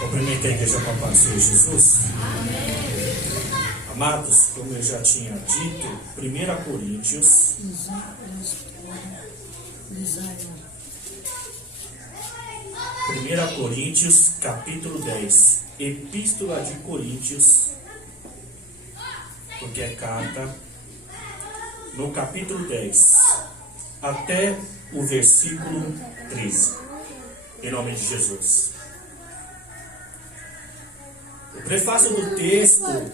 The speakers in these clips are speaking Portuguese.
Cumprimento a igreja com a paz do Senhor Jesus. Amados, como eu já tinha dito, 1 Coríntios, capítulo 10, Epístola de Coríntios, porque é carta, no capítulo 10, até o versículo 13, em nome de Jesus. O prefácio do texto,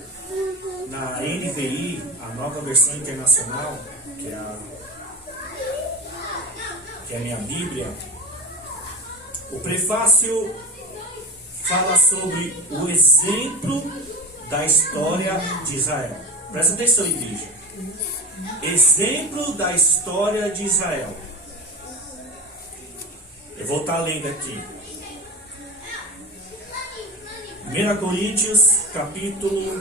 na NVI, a nova versão internacional, que é a minha Bíblia, o prefácio fala sobre o exemplo da história de Israel. Presta atenção, igreja. Exemplo da história de Israel. Eu vou estar lendo aqui. 1 Coríntios, capítulo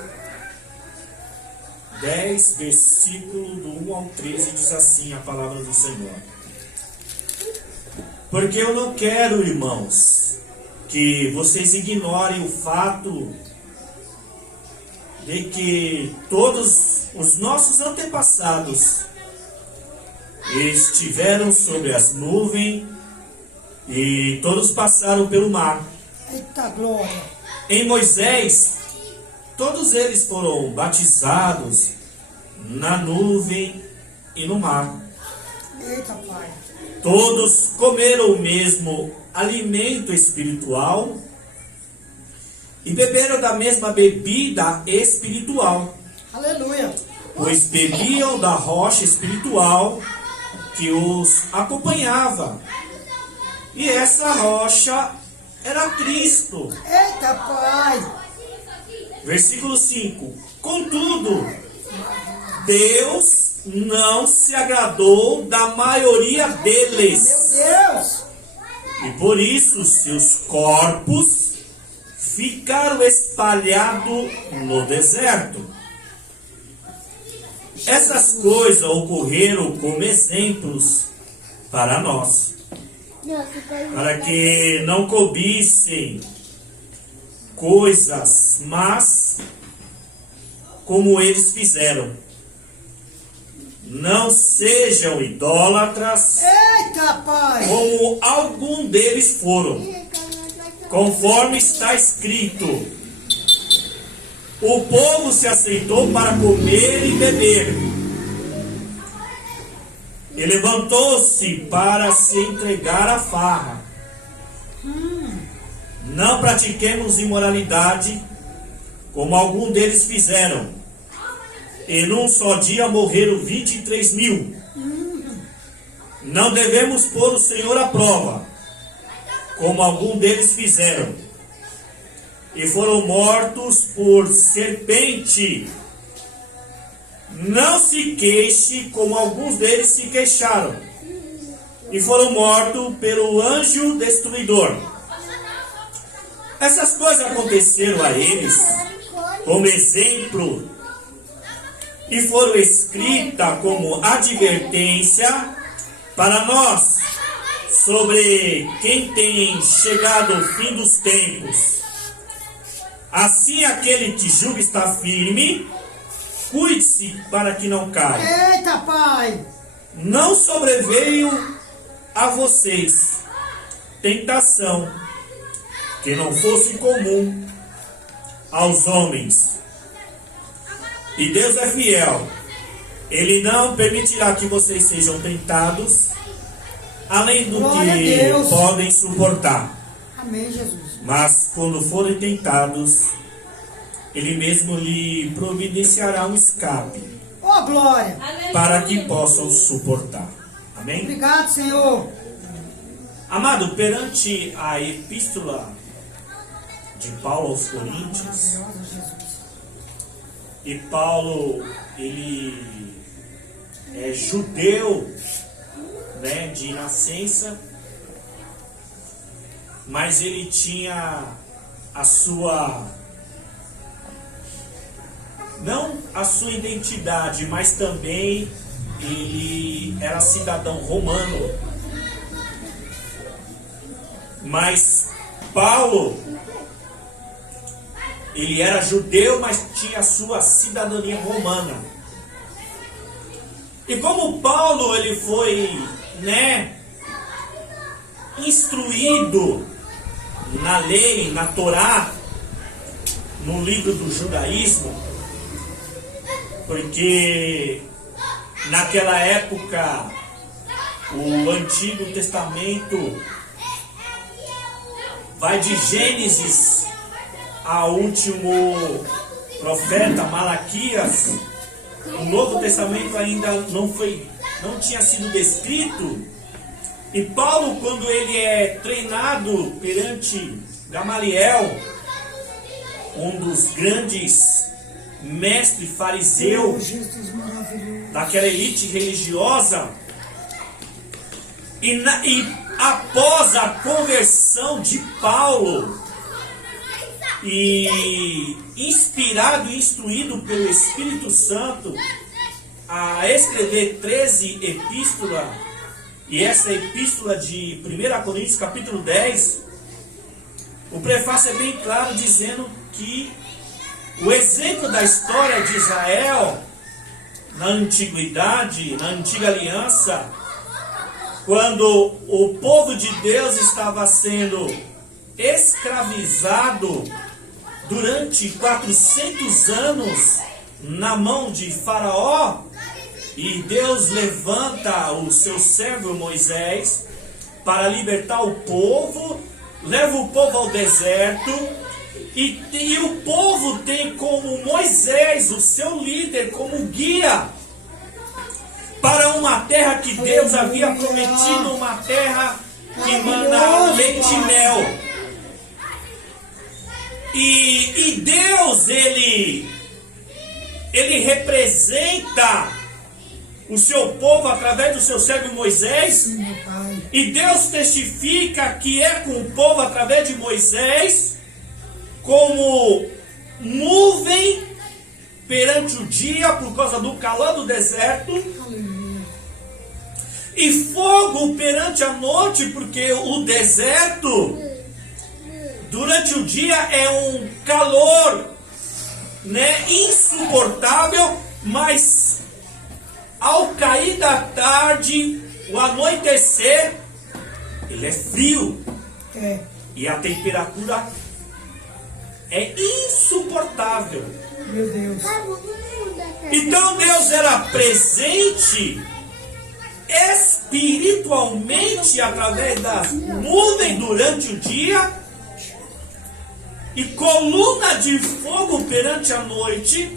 10, versículo do 1 ao 13, diz assim a palavra do Senhor. Porque eu não quero, irmãos, que vocês ignorem o fato de que todos os nossos antepassados estiveram sobre as nuvens e todos passaram pelo mar. Eita glória! Em Moisés, todos eles foram batizados na nuvem e no mar. Eita Pai! Todos comeram o mesmo alimento espiritual e beberam da mesma bebida espiritual. Aleluia! Pois bebiam da rocha espiritual que os acompanhava. E essa rocha era Cristo. Eita Pai! Versículo 5. Contudo, Deus não se agradou da maioria deles. Meu Deus! E por isso seus corpos ficaram espalhados no deserto. Essas coisas ocorreram como exemplos para nós, para que não cobissem coisas más como eles fizeram. Não sejam idólatras, Eita Pai! como algum deles foram, conforme está escrito: o povo se aceitou para comer e beber, e levantou-se para se entregar à farra. Não pratiquemos imoralidade, como algum deles fizeram, e num só dia morreram 23.000. Não devemos pôr o Senhor à prova, como algum deles fizeram, e foram mortos por serpente. Não se queixe, como alguns deles se queixaram, e foram mortos pelo anjo destruidor. Essas coisas aconteceram a eles como exemplo e foram escritas como advertência para nós, sobre quem tem chegado o fim dos tempos. Assim, aquele que julga está firme, cuide-se para que não caia. Eita Pai! Não sobreveio a vocês tentação que não fosse comum aos homens. E Deus é fiel. Ele não permitirá que vocês sejam tentados além do Glória a que Deus. podem suportar. Amém, Jesus. Mas quando forem tentados, Ele mesmo lhe providenciará um escape Oh glória! para que possam suportar. Amém? Obrigado, Senhor. Amado, perante a epístola de Paulo aos Coríntios, Maravilhosa, Jesus. e Paulo, ele é judeu, né, de nascença, mas ele tinha a sua, não a sua identidade, mas também ele era cidadão romano. Mas Paulo, Ele era judeu, mas tinha sua cidadania romana. E como Paulo ele foi, instruído na lei, na Torá, no livro do judaísmo, porque naquela época o Antigo Testamento vai de Gênesis ao último profeta Malaquias. O Novo Testamento ainda não tinha sido descrito. E Paulo, quando ele é treinado perante Gamaliel, um dos grandes mestres fariseus daquela elite religiosa, e após a conversão de Paulo, e inspirado e instruído pelo Espírito Santo a escrever 13 epístolas, e essa epístola de 1 Coríntios capítulo 10, o prefácio é bem claro dizendo que o exemplo da história de Israel na antiguidade, na antiga aliança, quando o povo de Deus estava sendo escravizado durante 400 anos na mão de Faraó, e Deus levanta o seu servo Moisés para libertar o povo, leva o povo ao deserto, e o povo tem como Moisés, o seu líder, como guia para uma terra que Deus havia prometido, uma terra que manda leite e mel. E Deus, ele representa o seu povo através do seu servo Moisés. E Deus testifica que é com o povo através de Moisés, como nuvem perante o dia, por causa do calor do deserto, e fogo perante a noite, porque o deserto durante o dia é um calor, insuportável, mas ao cair da tarde, o anoitecer, ele é frio. E a temperatura é insuportável. Meu Deus. Então Deus era presente espiritualmente através das nuvens durante o dia e coluna de fogo perante a noite.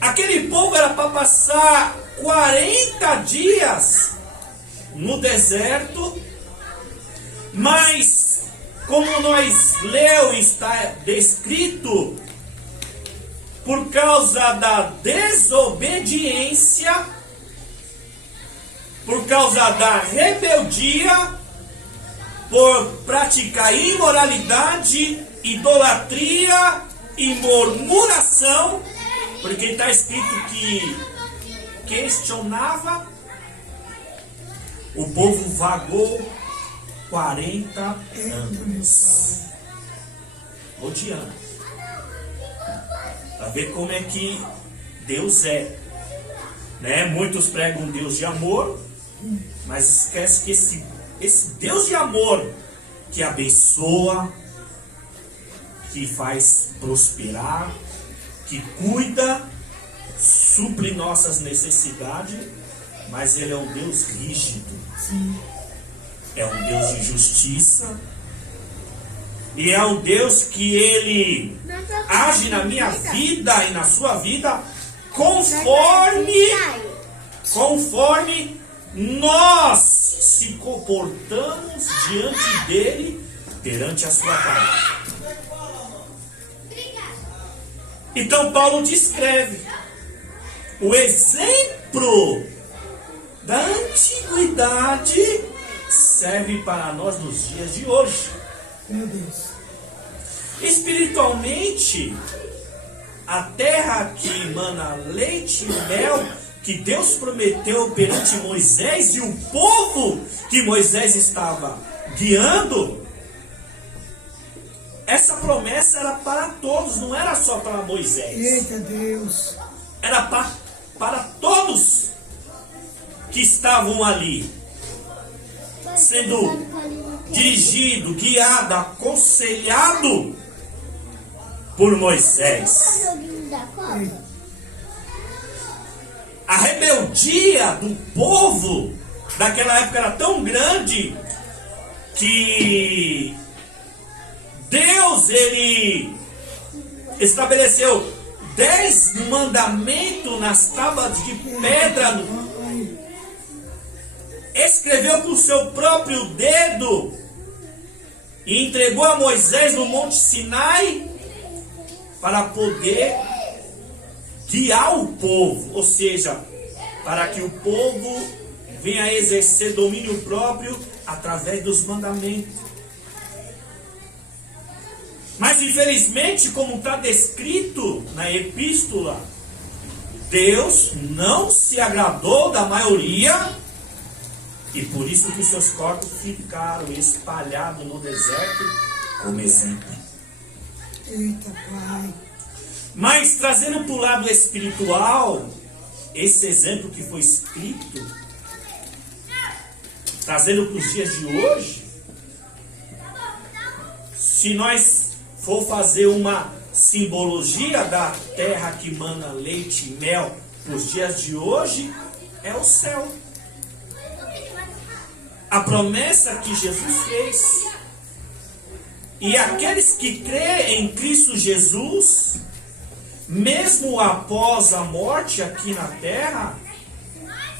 Aquele povo era para passar 40 dias no deserto, mas como nós leu está descrito, por causa da desobediência, por causa da rebeldia, por praticar imoralidade, idolatria e murmuração, porque está escrito que questionava, o povo vagou 40 anos, odiando, para ver como é que Deus é, Muitos pregam um Deus de amor, mas esquece que esse Deus de amor que abençoa, que faz prosperar, que cuida, supre nossas necessidades, mas Ele é um Deus rígido. Sim. É um Deus de justiça. E é um Deus que Ele age na minha vida e na sua vida conforme nós se comportamos diante dele, perante a sua palavra. Então Paulo descreve o exemplo da antiguidade, serve para nós nos dias de hoje. Meu Deus. Espiritualmente, a terra que emana leite e mel, que Deus prometeu perante Moisés e o povo que Moisés estava guiando, essa promessa era para todos, não era só para Moisés. Eita Deus. Era para todos que estavam ali, sendo dirigido, guiado, aconselhado por Moisés. A rebeldia do povo daquela época era tão grande que Deus, ele estabeleceu 10 mandamentos nas tábuas de pedra, escreveu com o seu próprio dedo e entregou a Moisés no Monte Sinai para poder guiar o povo, ou seja, para que o povo venha a exercer domínio próprio através dos mandamentos. Mas infelizmente, como está descrito na epístola, Deus não se agradou da maioria, e por isso que os seus corpos ficaram espalhados no deserto como exemplo. Eita Pai. Mas trazendo para o lado espiritual, esse exemplo que foi escrito, trazendo para os dias de hoje, se nós for fazer uma simbologia da terra que mana leite e mel para os dias de hoje, é o céu. A promessa que Jesus fez. E aqueles que creem em Cristo Jesus, mesmo após a morte aqui na terra,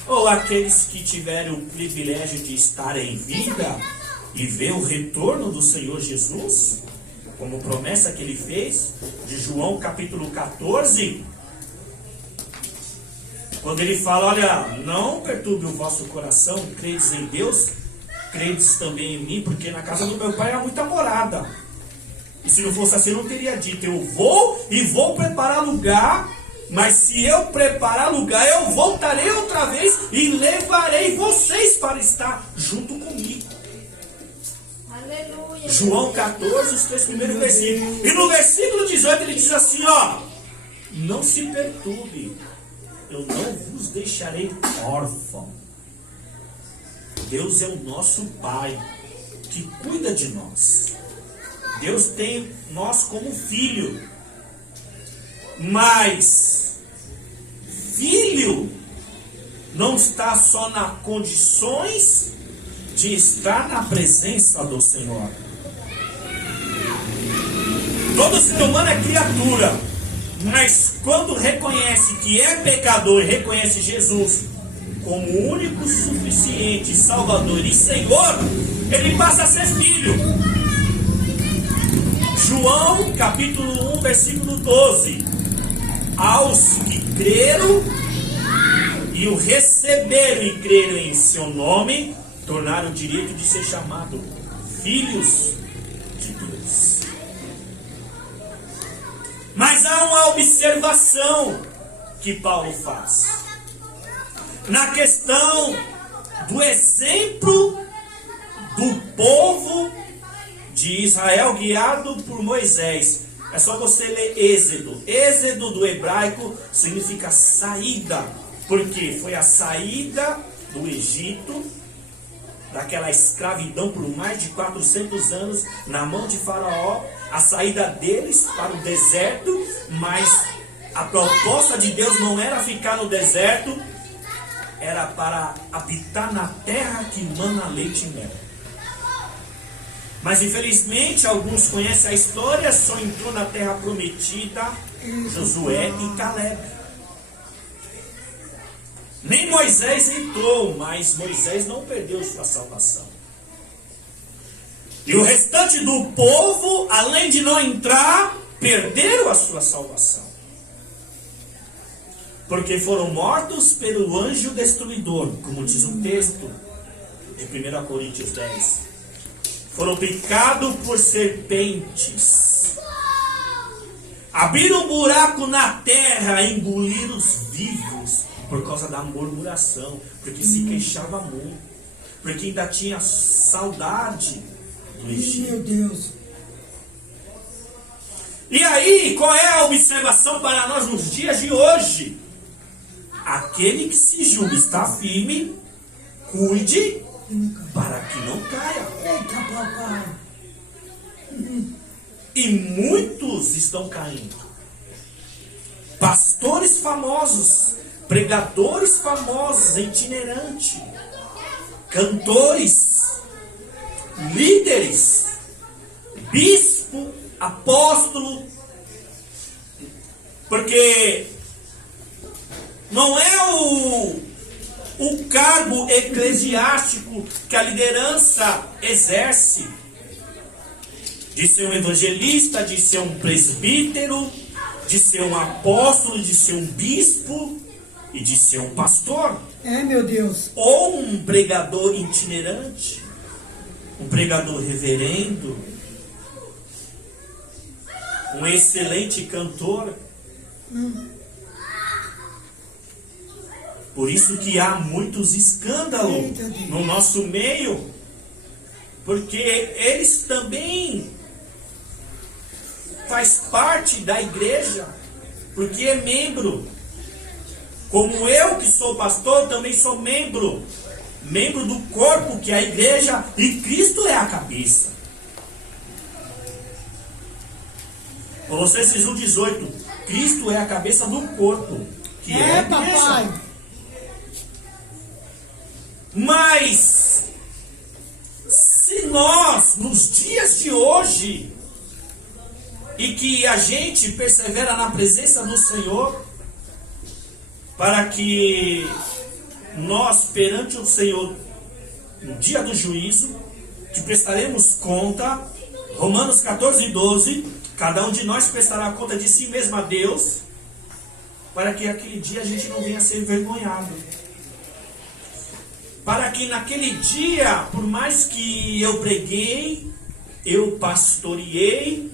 ou aqueles que tiveram o privilégio de estar em vida e ver o retorno do Senhor Jesus, como promessa que ele fez, de João capítulo 14, quando ele fala, olha, não perturbe o vosso coração, credes em Deus, credes também em mim, porque na casa do meu pai há muita morada. E se não fosse assim, eu não teria dito, eu vou e vou preparar lugar, mas se eu preparar lugar, eu voltarei outra vez e levarei vocês para estar junto comigo. Aleluia. João 14, os 3 primeiros versículos. E no versículo 18 ele diz assim, ó, não se perturbe, eu não vos deixarei órfão. Deus é o nosso Pai, que cuida de nós. Deus tem nós como filho. Mas filho não está só nas condições de estar na presença do Senhor. Todo ser humano é criatura, mas quando reconhece que é pecador e reconhece Jesus como o único, suficiente, Salvador e Senhor, ele passa a ser filho. João capítulo 1, versículo 12. Aos que creram e o receberam e creram em seu nome, tornaram o direito de ser chamado filhos de Deus. Mas há uma observação que Paulo faz na questão do exemplo do povo de Israel guiado por Moisés. É só você ler Êxodo. Êxodo do hebraico significa saída, porque foi a saída do Egito, daquela escravidão por mais de 400 anos na mão de Faraó, a saída deles para o deserto, mas a proposta de Deus não era ficar no deserto, era para habitar na terra que mana leite e mel. Mas infelizmente alguns conhecem a história, só entrou na terra prometida Josué e Caleb. Nem Moisés entrou, mas Moisés não perdeu sua salvação. E o restante do povo, além de não entrar, perderam a sua salvação. Porque foram mortos pelo anjo destruidor, como diz o texto de 1 Coríntios 10. Foram picados por serpentes. Abriram um buraco na terra, engoliram os vivos por causa da murmuração, porque se queixava muito, porque ainda tinha saudade do Egito. Meu Deus. E aí, qual é a observação para nós nos dias de hoje? Aquele que se julga está firme, cuide para que não caia. Eita, papai. E muitos estão caindo. Pastores famosos, pregadores famosos, itinerantes, cantores, líderes, bispo, apóstolo, porque não é o cargo eclesiástico que a liderança exerce, de ser um evangelista, de ser um presbítero, de ser um apóstolo, de ser um bispo e de ser um pastor. É, meu Deus. Ou um pregador itinerante, um pregador reverendo, um excelente cantor. Por isso que há muitos escândalos no nosso meio, porque eles também faz parte da igreja, porque é membro. Como eu que sou pastor, também sou membro do corpo que é a igreja, e Cristo é a cabeça. Colossenses 1,18, Cristo é a cabeça do corpo, que é a igreja. Papai. Mas se nós, nos dias de hoje, e que a gente persevera na presença do Senhor, para que nós, perante o Senhor, no dia do juízo, que prestaremos conta, Romanos 14:12, cada um de nós prestará conta de si mesmo a Deus, para que aquele dia a gente não venha a ser envergonhado. Para que naquele dia, por mais que eu preguei, eu pastoreei,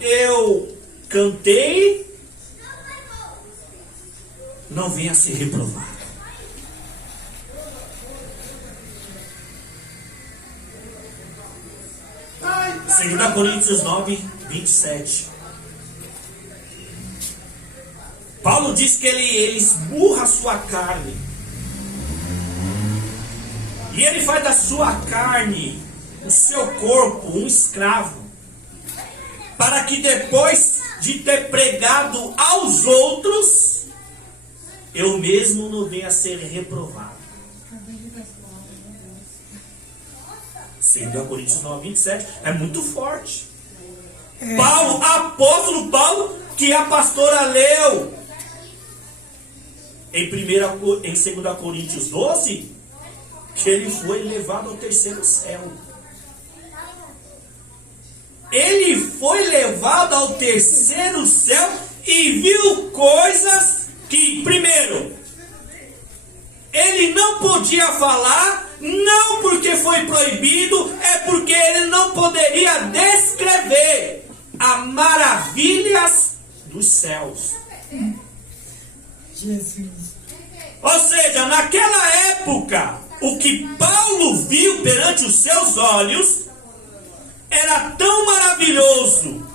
eu cantei, não venha a ser reprovado. Segundo Coríntios 9:27. Paulo diz que ele esmurra a sua carne. E ele faz da sua carne, o seu corpo, um escravo. Para que depois de ter pregado aos outros, eu mesmo não venha a ser reprovado. 2 Coríntios 9:27 é muito forte. Paulo, apóstolo Paulo, que a pastora leu em 2 Coríntios 12, que ele foi levado ao terceiro céu. Ele foi levado ao terceiro céu e viu coisas que, primeiro, ele não podia falar, não porque foi proibido, é porque ele não poderia descrever as maravilhas dos céus. Jesus. Ou seja, naquela época, o que Paulo viu perante os seus olhos era tão maravilhoso,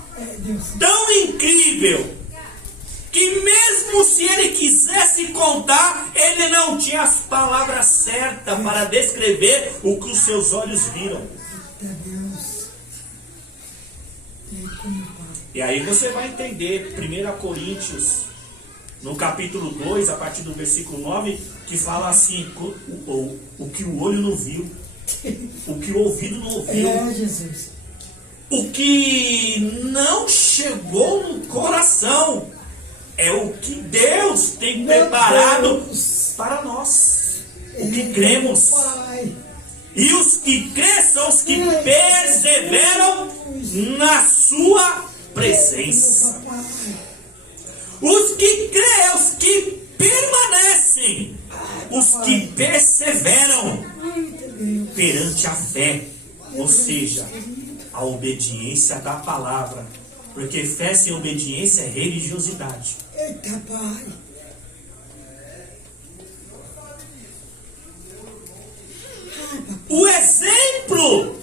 tão incrível, que mesmo se ele quisesse contar, ele não tinha as palavras certas para descrever o que os seus olhos viram. E aí você vai entender 1 Coríntios, no capítulo 2, a partir do versículo 9, que fala assim, o que o olho não viu, o que o ouvido não ouviu, Jesus. o que não chegou no coração, é o que Deus tem preparado para nós, o que cremos. E os que crêem são os que perseveram na sua presença. Os que creem, os que permanecem, os que perseveram perante a fé, ou seja, a obediência da palavra, porque fé sem obediência é religiosidade. Eita, Pai. O exemplo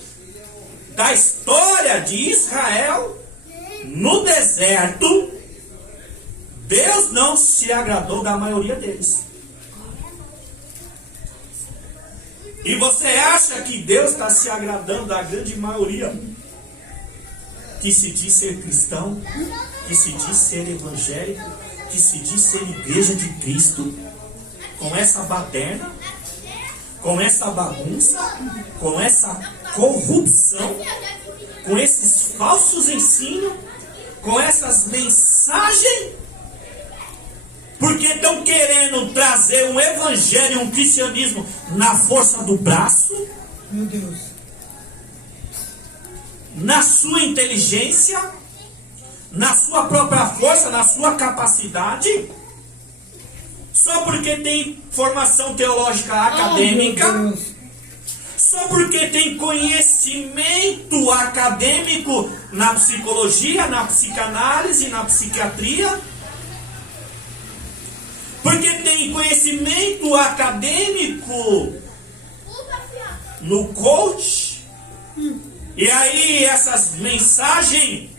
da história de Israel no deserto, Deus não se agradou da maioria deles. E você acha que Deus está se agradando da grande maioria que se diz ser cristão, que se diz ser evangélico, que se diz ser igreja de Cristo, com essa baderna, com essa bagunça, com essa corrupção, com esses falsos ensinos, com essas mensagens, porque estão querendo trazer um evangelho, um cristianismo na força do braço, Meu Deus. na sua inteligência, na sua própria força, na sua capacidade, só porque tem formação teológica acadêmica, Meu Deus. só porque tem conhecimento acadêmico na psicologia, na psicanálise, na psiquiatria, porque tem conhecimento acadêmico no coach, e aí essas mensagens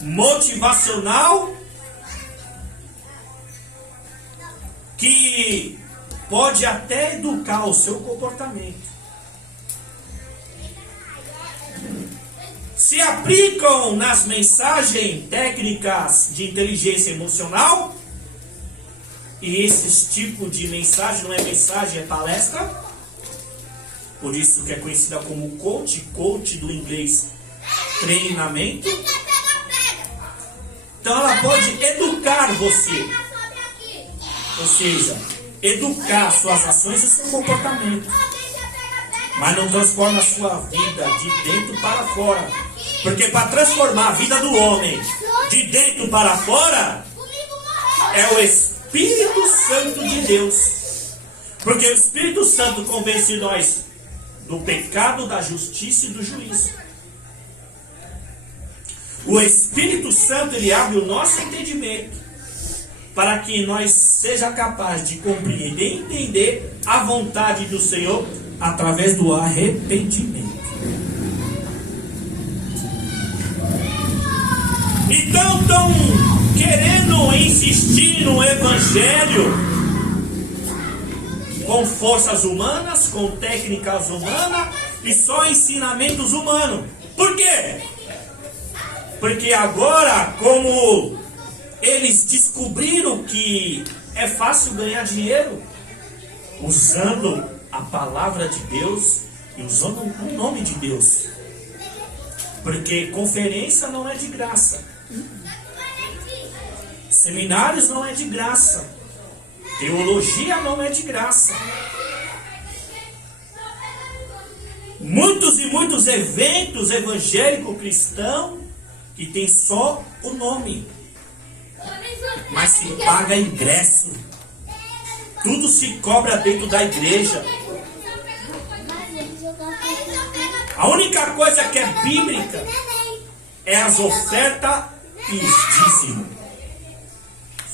motivacional que pode até educar o seu comportamento, se aplicam nas mensagens técnicas de inteligência emocional. E esse tipo de mensagem não é mensagem, é palestra. Por isso que é conhecida como coach, coach do inglês treinamento. Então ela pode educar você, ou seja, educar suas ações e seu comportamento, mas não transforma a sua vida de dentro para fora. Porque para transformar a vida do homem de dentro para fora é o Espírito Santo de Deus. Porque o Espírito Santo convence nós do pecado, da justiça e do juízo. O Espírito Santo, ele abre o nosso entendimento para que nós seja capaz de compreender e entender a vontade do Senhor através do arrependimento. Então estão querendo insistir no evangelho com forças humanas, com técnicas humanas e só ensinamentos humanos. Por quê? Porque agora, como eles descobriram que é fácil ganhar dinheiro usando a palavra de Deus e usando o nome de Deus. Porque conferência não é de graça. Seminários não é de graça. Teologia não é de graça. Muitos e muitos eventos evangélico-cristão que tem só o nome, mas se paga ingresso. Tudo se cobra dentro da igreja. A única coisa que é bíblica é as ofertas e os dízimos.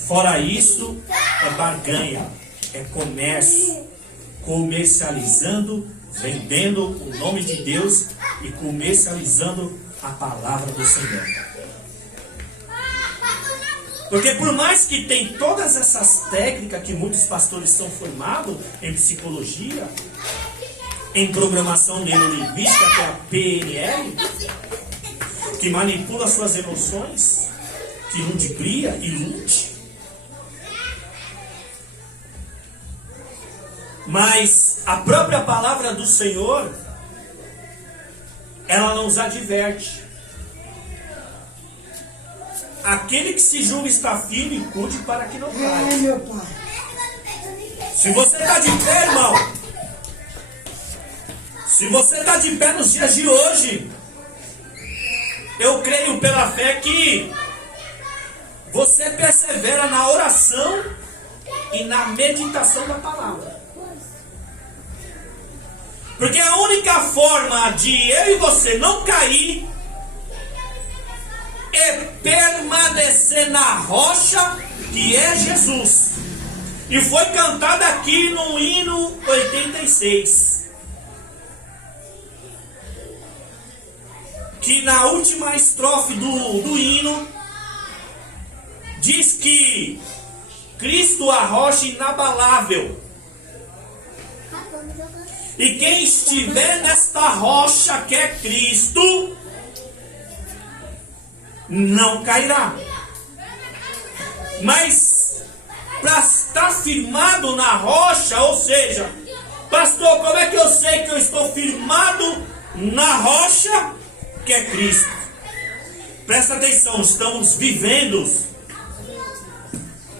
Fora isso, é barganha, é comércio, comercializando, vendendo o nome de Deus e comercializando a palavra do Senhor. Porque por mais que tem todas essas técnicas que muitos pastores são formados em psicologia, em programação neurolinguística, que é a PNL, que manipula suas emoções, que ludibria e lute. Mas a própria palavra do Senhor, ela nos adverte. Aquele que se julga está firme, cuide para que não caia. Meu Pai. Se você está de pé, irmão, se você está de pé nos dias de hoje, eu creio pela fé que você persevera na oração e na meditação da palavra. Porque a única forma de eu e você não cair é permanecer na rocha que é Jesus. E foi cantado aqui no hino 86. que na última estrofe do hino diz que Cristo a rocha inabalável. E quem estiver nesta rocha que é Cristo, não cairá. Mas para estar firmado na rocha, ou seja, pastor, como é que eu sei que eu estou firmado na rocha que é Cristo? Presta atenção, estamos vivendo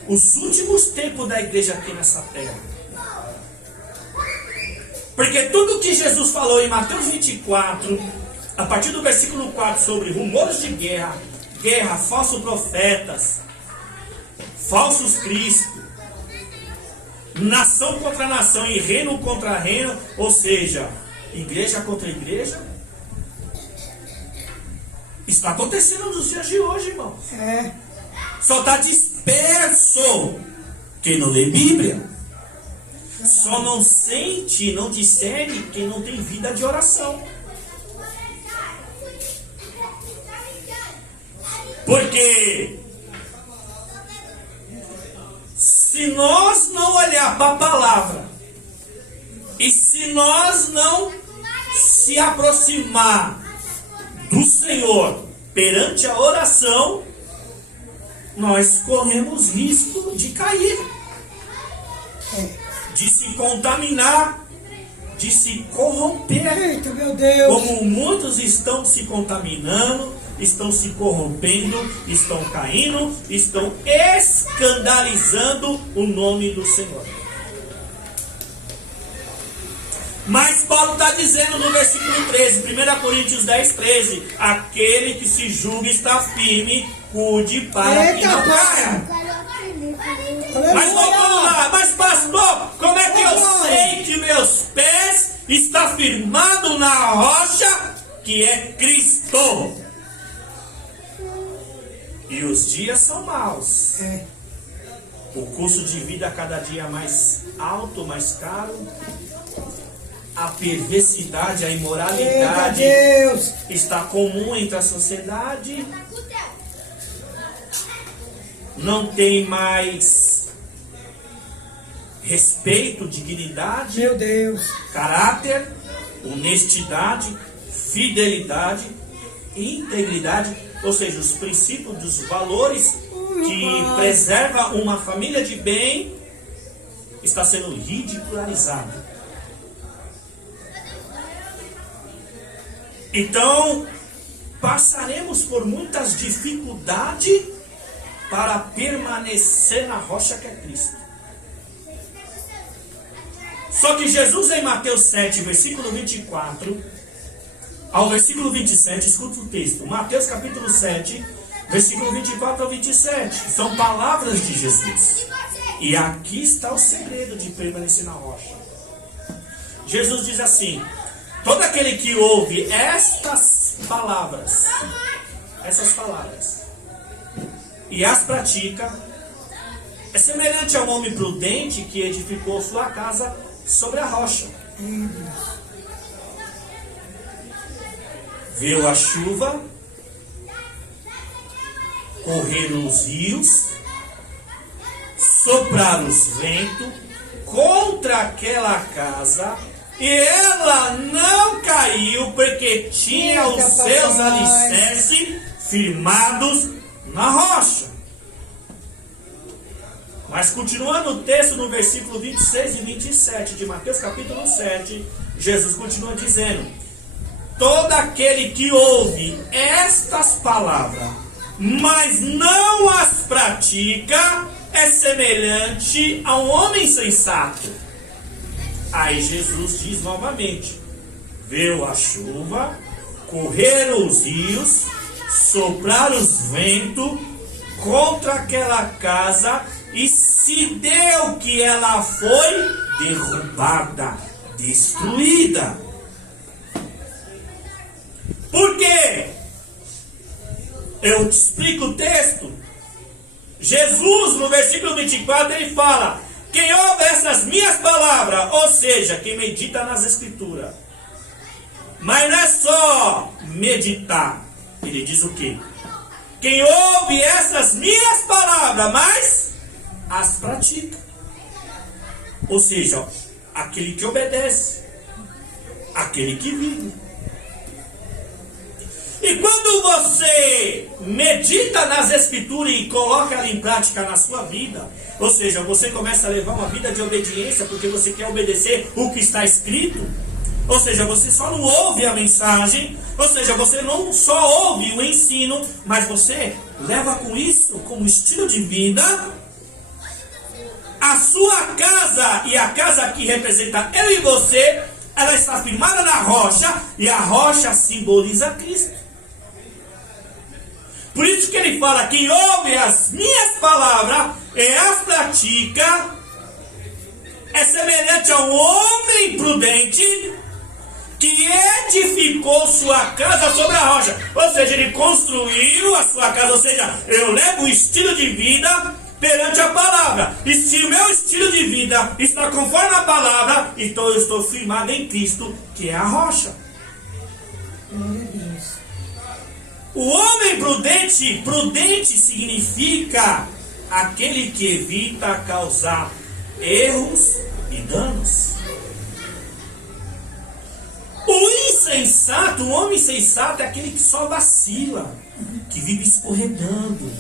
os últimos tempos da igreja aqui nessa terra. Porque tudo que Jesus falou em Mateus 24, a partir do versículo 4, sobre rumores de guerra, falsos profetas, falsos cristos, nação contra nação e reino contra reino, ou seja, igreja contra igreja, está acontecendo nos dias de hoje, irmãos. Só está disperso quem não lê Bíblia. Só não sente, não discerne quem não tem vida de oração. Porque se nós não olhar para a palavra e se nós não se aproximar do Senhor perante a oração, nós corremos risco de cair, de se contaminar, de se corromper. Eita, meu Deus. Como muitos estão se contaminando, estão se corrompendo, estão caindo, estão escandalizando o nome do Senhor. Mas Paulo está dizendo no versículo 13, 1 Coríntios 10, 13: aquele que se julga está firme, cuide para que não caia. Mas vamos lá, mas pastor, como é que eu sei que meus pés estão firmados na rocha que é Cristo? E os dias são maus. O custo de vida cada dia mais alto, mais caro. A perversidade, a imoralidade está comum entre a sociedade. Não tem mais respeito, dignidade, Meu Deus. caráter, honestidade, fidelidade, integridade, ou seja, os princípios dos valores que preserva uma família de bem está sendo ridicularizado. Então, passaremos por muitas dificuldades para permanecer na rocha que é Cristo. Só que Jesus em Mateus 7, versículo 24 ao versículo 27, escuta o texto. Mateus capítulo 7, versículo 24 ao 27. São palavras de Jesus. E aqui está o segredo de permanecer na rocha. Jesus diz assim: todo aquele que ouve essas palavras, e as pratica, é semelhante a um homem prudente que edificou sua casa sobre a rocha. Veio a chuva, correram os rios, sopraram os ventos contra aquela casa, e ela não caiu, porque tinha os seus alicerces firmados na rocha. Mas continuando o texto no versículo 26 e 27 de Mateus capítulo 7, Jesus continua dizendo: todo aquele que ouve estas palavras, mas não as pratica, é semelhante a um homem sensato. Aí Jesus diz novamente: veio a chuva, correram os rios, sopraram os ventos contra aquela casa, e se deu que ela foi derrubada, destruída. Por quê? Eu te explico o texto. Jesus, no versículo 24, ele fala: quem ouve essas minhas palavras, ou seja, quem medita nas Escrituras, Mas não é só meditar. Ele diz o quê? Quem ouve essas minhas palavras, mas as pratica. Ou seja, aquele que obedece, aquele que vive. E quando você medita nas Escrituras e coloca ela em prática na sua vida, ou seja, você começa a levar uma vida de obediência porque você quer obedecer o que está escrito, ou seja, você só não ouve a mensagem, ou seja, você não só ouve o ensino, mas você leva com isso como estilo de vida. A sua casa e a casa que representa eu e você, ela está firmada na rocha e a rocha simboliza Cristo. Por isso que ele fala: quem ouve as minhas palavras e as pratica é semelhante a um homem prudente que edificou sua casa sobre a rocha. Ou seja, ele construiu a sua casa. Ou seja, eu levo o estilo de vida perante a palavra. E se o meu estilo de vida está conforme a palavra, então eu estou firmado em Cristo, que é a rocha. O homem prudente, prudente significa aquele que evita causar erros e danos. O insensato, o homem insensato é aquele que só vacila, que vive escorregando,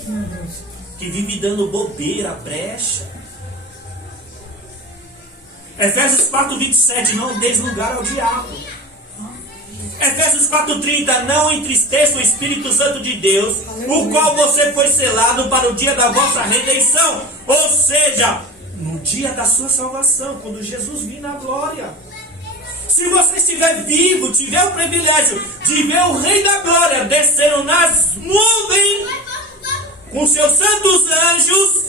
que vive dando bobeira, brecha. Efésios 4:27, não deis lugar ao diabo. Efésios 4:30, não entristeça o Espírito Santo de Deus, o qual você foi selado para o dia da vossa redenção. Ou seja, no dia da sua salvação, quando Jesus vir na glória. Se você estiver vivo, tiver o privilégio de ver o Rei da Glória descendo nas nuvens com seus santos anjos,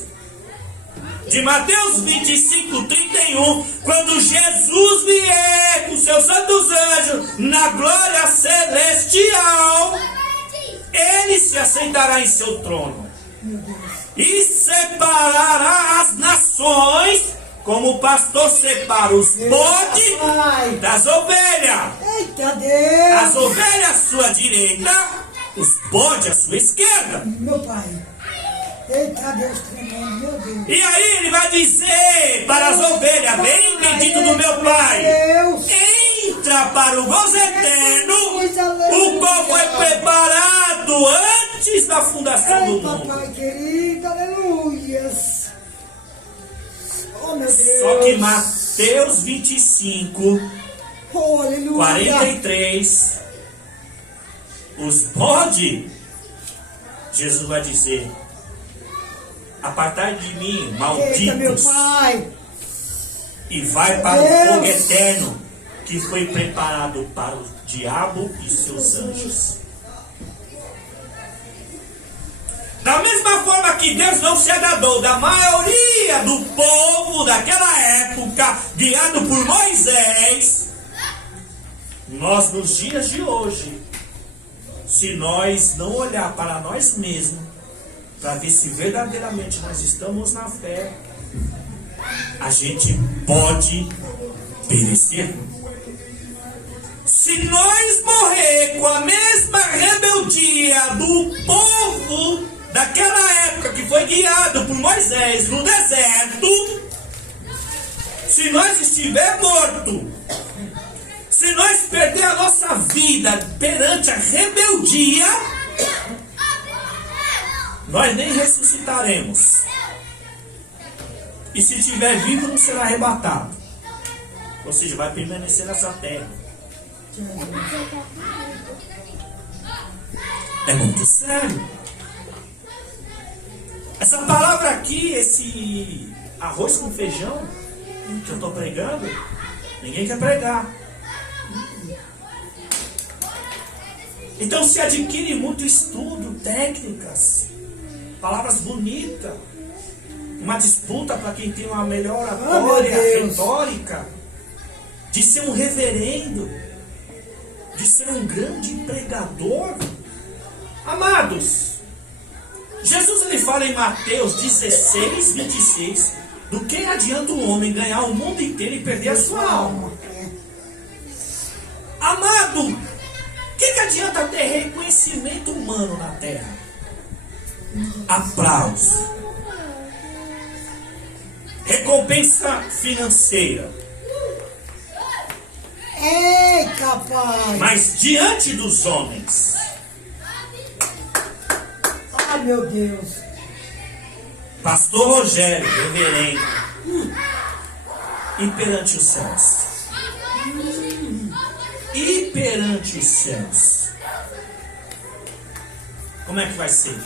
de Mateus 25:31, quando Jesus vier com seus santos anjos na glória celestial, ele se assentará em seu trono e separará as nações, como o pastor separa os bodes das ovelhas. Eita Deus! As ovelhas à sua direita, os bodes à sua esquerda. Meu Pai. Eita Deus tremendo, meu Deus. E aí ele vai dizer para as ovelhas: bem bendito do meu Pai, entra para o gozo eterno, o qual foi preparado antes da fundação do mundo. Papai querido, aleluias. Oh meu Deus. Só que Mateus 25, Oh, aleluia. 43, os bodes, Jesus vai dizer: apartai de mim, Eita, meu malditos, Pai. e vai para o fogo eterno, que foi preparado para o diabo e seus anjos. Da mesma forma que Deus não se agradou da maioria do povo daquela época, guiado por Moisés, nós nos dias de hoje, se nós não olhar para nós mesmos, para ver se verdadeiramente nós estamos na fé, a gente pode perecer. Se nós morrer com a mesma rebeldia do povo daquela época que foi guiado por Moisés no deserto, se nós estiver morto, se nós perder a nossa vida perante a rebeldia, nós nem ressuscitaremos. E se estiver vivo, não será arrebatado. Ou seja, vai permanecer nessa terra. É muito sério. Essa palavra aqui, esse arroz com feijão que eu estou pregando, ninguém quer pregar. Então se adquire muito estudo, técnicas, palavras bonitas, uma disputa para quem tem uma melhor oratória, retórica, de ser um reverendo, de ser um grande pregador. Amados, Jesus ele fala em Mateus 16:26, do que adianta um homem ganhar o mundo inteiro e perder a sua alma. Amado, adianta ter reconhecimento humano na terra? Aplauso, recompensa financeira. Eita, pai. Mas diante dos homens, Ai, meu Deus. Pastor Rogério, reverendo, e perante os céus? E perante os céus? Como é que vai ser?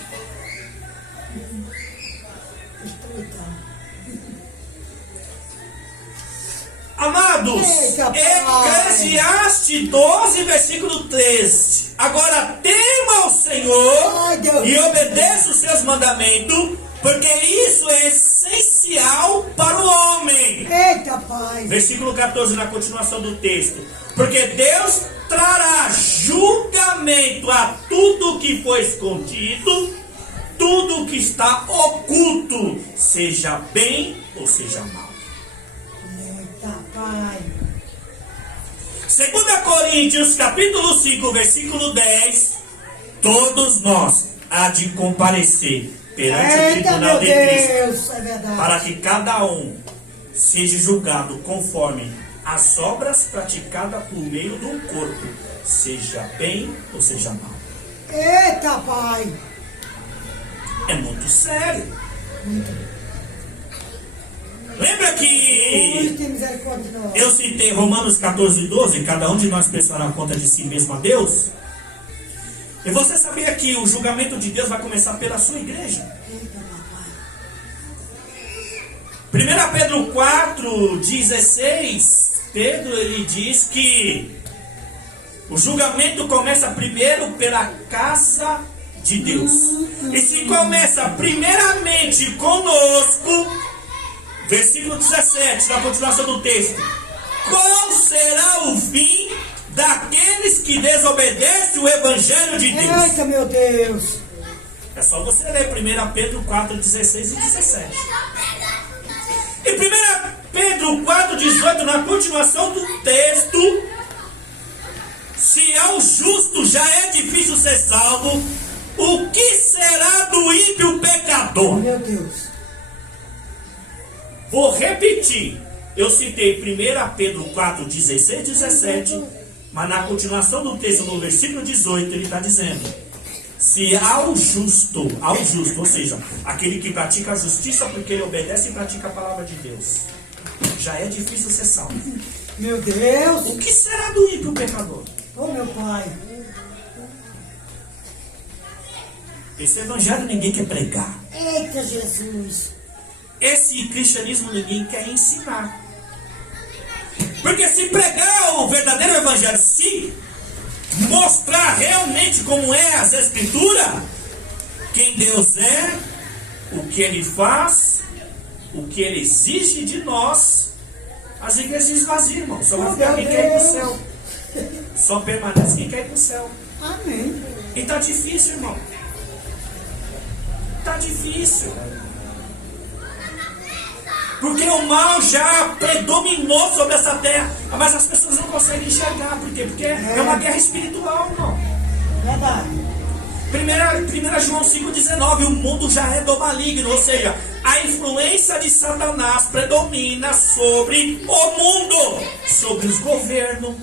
Amados, Eita, pai. Eclesiastes 12, versículo 13. Agora tema o Senhor Ai, Deus. e obedeça os seus mandamentos, porque isso é essencial para o homem. Eita, pai. Versículo 14, na continuação do texto. Porque Deus trará julgamento a tudo que foi escondido, tudo que está oculto, seja bem ou seja mal. Eita, pai. 2 Coríntios, capítulo 5, versículo 10. Todos nós há de comparecer perante o Eita, tribunal meu de Cristo, Deus. É verdade. para que cada um seja julgado conforme as obras praticadas por meio do corpo, seja bem ou seja mal. Eita, pai. É muito sério. Lembra que Muito tem misericórdia de nós. eu citei Romanos 14, 12, cada um de nós prestará conta de si mesmo a Deus? E você sabia que o julgamento de Deus vai começar pela sua igreja? Eita, papai. 1 Pedro 4, 16, Pedro ele diz que o julgamento começa primeiro pela casa de Deus. E se começa primeiramente conosco, versículo 17, na continuação do texto, qual será o fim daqueles que desobedecem o Evangelho de Deus? Eita, meu Deus. É só você ler 1 Pedro 4, 16 e 17. E 1 Pedro 4, 18, na continuação do texto, se ao justo já é difícil ser salvo, o que será do ímpio pecador? Meu Deus. Vou repetir. Eu citei 1 Pedro 4, 16 e 17, mas na continuação do texto, no versículo 18, ele está dizendo: se ao justo, ou seja, aquele que pratica a justiça porque ele obedece e pratica a palavra de Deus, já é difícil ser salvo. Meu Deus. O que será do ímpio pecador? Oh, meu pai. Esse evangelho ninguém quer pregar. Eita, Jesus. Esse cristianismo ninguém quer ensinar. Porque se pregar o verdadeiro evangelho, se mostrar realmente como é as escrituras, quem Deus é, o que Ele faz, o que Ele exige de nós, as igrejas esvaziam, irmão. Só vai ficar quem quer ir para o céu. Só permanece quem quer ir para o céu. Amém. E tá difícil, irmão. Tá difícil. Porque o mal já predominou sobre essa terra. Mas as pessoas não conseguem enxergar. Por quê? Porque é uma guerra espiritual, irmão. Verdade. 1 João 5,19. O mundo já é do maligno. Ou seja, a influência de Satanás predomina sobre o mundo, sobre os governos,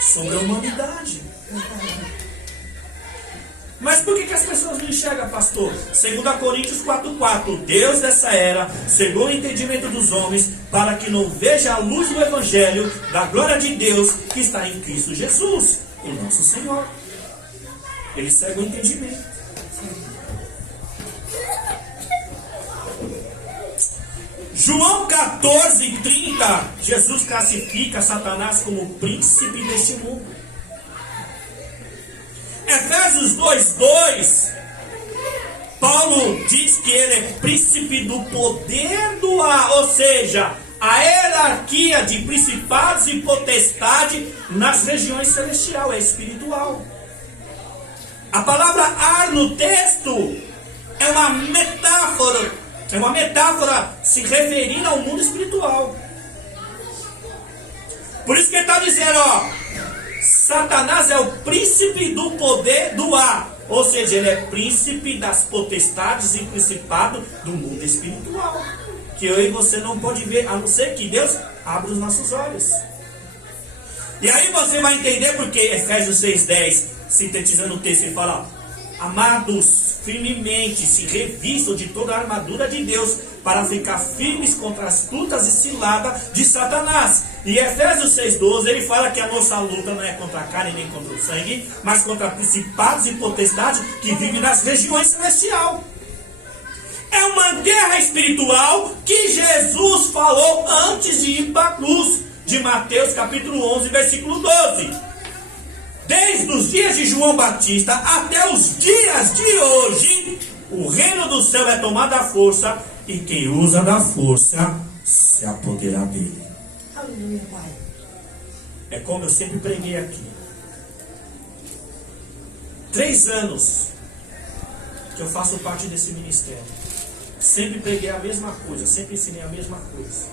sobre a humanidade. Mas por que as pessoas não enxergam, pastor? 2 Coríntios 4,4. Deus dessa era cegou o entendimento dos homens para que não veja a luz do Evangelho da glória de Deus que está em Cristo Jesus, o nosso Senhor. Ele cegou o entendimento. João 14,30. Jesus classifica Satanás como príncipe deste mundo. Efésios 2:2, Paulo diz que ele é príncipe do poder do ar, ou seja, a hierarquia de principados e potestade nas regiões celestiais, é espiritual. A palavra ar no texto é uma metáfora se referindo ao mundo espiritual. Por isso que ele está dizendo, Satanás é o príncipe do poder do ar. Ou seja, ele é príncipe das potestades e principado do mundo espiritual. Que eu e você não pode ver, a não ser que Deus abra os nossos olhos. E aí você vai entender porque Efésios 6,10, sintetizando o texto, ele fala: amados, firmemente se revistam de toda a armadura de Deus, para ficar firmes contra as astutas e ciladas de Satanás. E Efésios 6,12, ele fala que a nossa luta não é contra a carne nem contra o sangue, mas contra principados e potestades que vivem nas regiões celestiais. É uma guerra espiritual que Jesus falou antes de ir para a cruz, de Mateus capítulo 11, versículo 12. Desde os dias de João Batista até os dias de hoje, o reino do céu é tomado à força, e quem usa da força se apodera dele. Aleluia, Pai. É como eu sempre preguei aqui. 3 anos que eu faço parte desse ministério. Sempre preguei a mesma coisa, sempre ensinei a mesma coisa.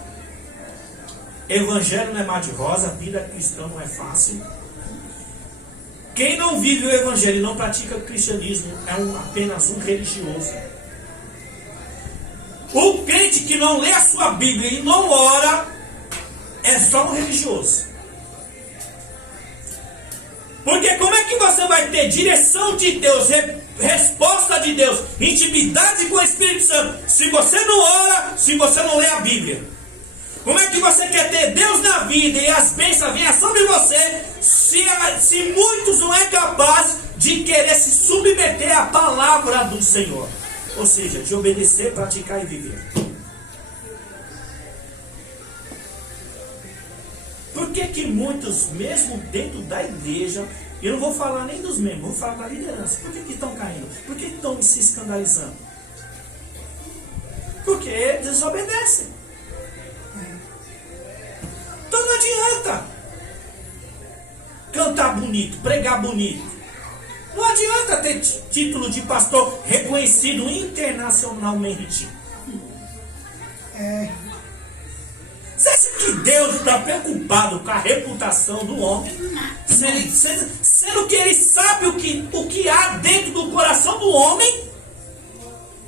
Evangelho não é mar de rosa, vida cristã não é fácil. Quem não vive o evangelho e não pratica o cristianismo é apenas um religioso. O crente que não lê a sua Bíblia e não ora é só um religioso. Porque como é que você vai ter direção de Deus, resposta de Deus, intimidade com o Espírito Santo, se você não ora, se você não lê a Bíblia? Como é que você quer ter Deus na vida e as bênçãos venham sobre você, se muitos não é capaz de querer se submeter à palavra do Senhor? Ou seja, de obedecer, praticar e viver. Por que muitos, mesmo dentro da igreja, eu não vou falar nem dos membros, vou falar da liderança, por que estão caindo? Por que estão se escandalizando? Porque desobedecem. Então não adianta cantar bonito, pregar bonito. Não adianta ter título de pastor reconhecido internacionalmente. Você acha que Deus está preocupado com a reputação do homem? Sendo que ele sabe o que há dentro do coração do homem?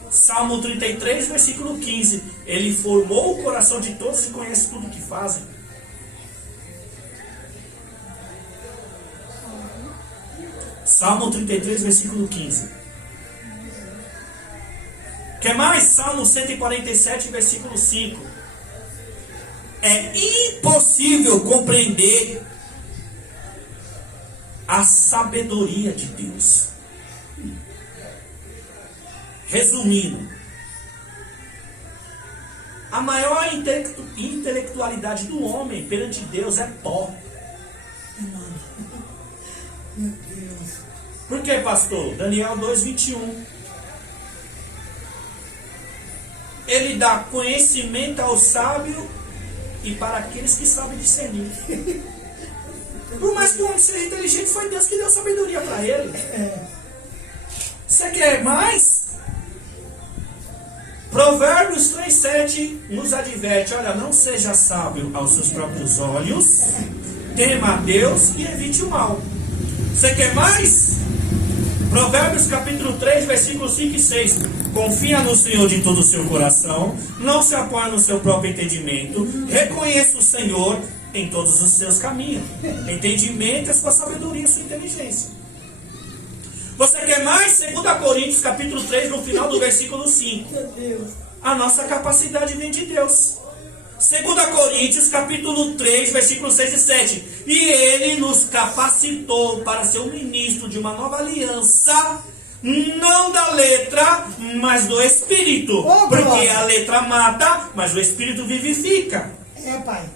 Salmo 33, versículo 15. Ele formou o coração de todos e conhece tudo o que fazem. Salmo 33, versículo 15. Quer mais? Salmo 147, versículo 5. É impossível compreender a sabedoria de Deus. Resumindo, a maior intelectualidade do homem perante Deus é pó. Meu Deus. Por que, pastor? Daniel 2:21. Ele dá conhecimento ao sábio e para aqueles que sabem discernir. Por mais que o homem seja inteligente, foi Deus que deu sabedoria para ele. Você quer mais? Provérbios 3:7 nos adverte: olha, não seja sábio aos seus próprios olhos, tema a Deus e evite o mal. Você quer mais? Provérbios capítulo 3, versículos 5 e 6. Confia no Senhor de todo o seu coração, não se apoia no seu próprio entendimento, reconheça o Senhor em todos os seus caminhos. Entendimento é sua sabedoria, sua inteligência. Você quer mais? 2 Coríntios capítulo 3, no final do versículo 5. Meu Deus. A nossa capacidade vem de Deus. 2 Coríntios capítulo 3, versículos 6 e 7. E Ele nos capacitou para ser um ministro de uma nova aliança, não da letra, mas do Espírito. Oh, porque glória. a letra mata, mas o Espírito vivifica. Pai.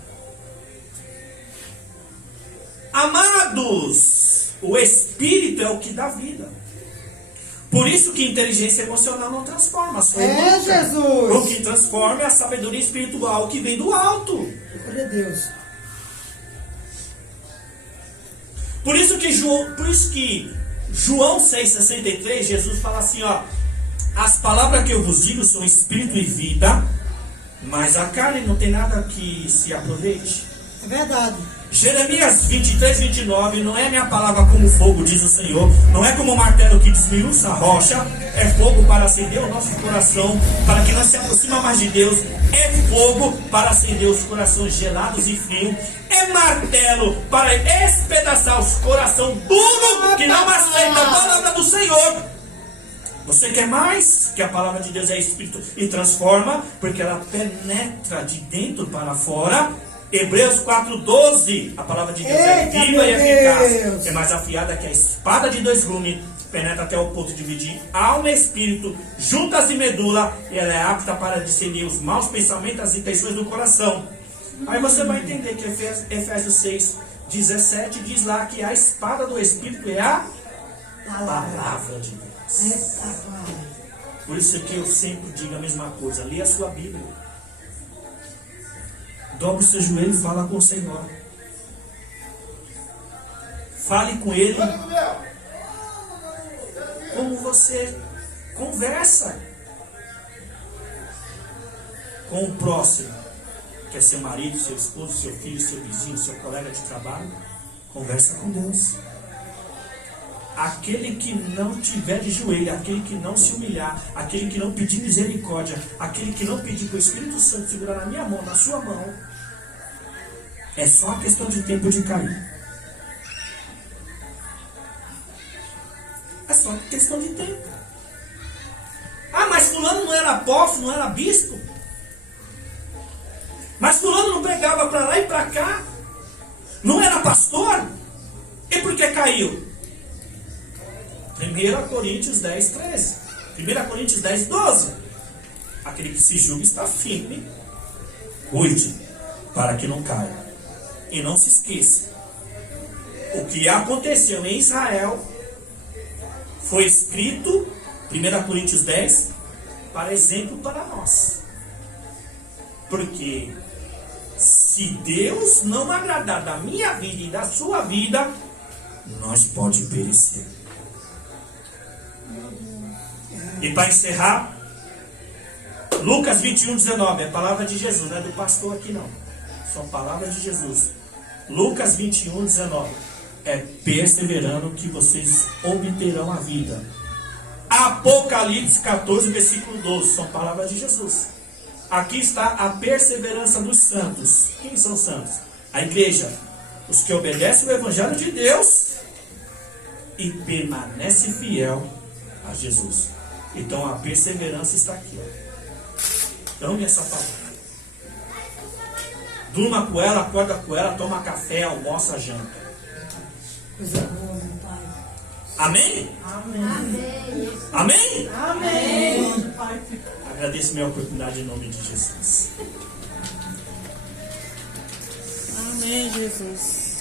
Amados, o Espírito é o que dá vida. Por isso que inteligência emocional não transforma, só educa. Jesus. O que transforma é a sabedoria espiritual que vem do alto. Glória a Deus. Por isso que João 6,63, Jesus fala assim, ó: as palavras que eu vos digo são espírito e vida, mas a carne não tem nada que se aproveite. É verdade. Jeremias 23, 29, não é minha palavra como fogo, diz o Senhor, não é como martelo que desmiuça a rocha, é fogo para acender o nosso coração, para que nós se aproximemos mais de Deus, é fogo para acender os corações gelados e frios, é martelo para espedaçar os corações duros que não aceitam a palavra do Senhor. Você quer mais? Que a palavra de Deus é Espírito e transforma, porque ela penetra de dentro para fora. Hebreus 4:12, a palavra de Deus é viva e eficaz, é mais afiada que a espada de dois gumes, penetra até o ponto de dividir alma e espírito, juntas e medula, e ela é apta para discernir os maus pensamentos, as intenções do coração. Aí você vai entender que Efésios 6:17 diz lá que a espada do Espírito é a palavra de Deus. Por isso que eu sempre digo a mesma coisa, leia a sua Bíblia. Dobre o seu joelho e fala com o Senhor. Fale com Ele como você conversa com o próximo, que é seu marido, seu esposo, seu filho, seu vizinho, seu colega de trabalho. Conversa com Deus. Aquele que não tiver de joelho, aquele que não se humilhar, aquele que não pedir misericórdia, aquele que não pedir para o Espírito Santo segurar na minha mão, na sua mão, é só uma questão de tempo de cair. É só uma questão de tempo. Ah, mas fulano não era apóstolo, não era bispo? Mas fulano não pregava para lá e para cá? Não era pastor? E por que caiu? 1 Coríntios 10:13. 1 Coríntios 10:12. Aquele que se julga está firme. Cuide para que não caia. E não se esqueça. O que aconteceu em Israel foi escrito, 1 Coríntios 10, para exemplo para nós. Porque se Deus não agradar da minha vida e da sua vida, nós pode perecer. E para encerrar, Lucas 21:19, é a palavra de Jesus, não é do pastor aqui não, são palavras de Jesus. Lucas 21:19, é perseverando que vocês obterão a vida. Apocalipse 14, versículo 12, são palavras de Jesus. Aqui está a perseverança dos santos. Quem são os santos? A igreja, os que obedecem o evangelho de Deus e permanecem fiel a Jesus. Então a perseverança está aqui. Ame essa palavra. Durma com ela, acorda com ela, toma café, almoça, janta. Coisa boa, meu Pai. Amém? Amém. Amém? Amém. Agradeço a minha oportunidade em nome de Jesus. Amém, Jesus.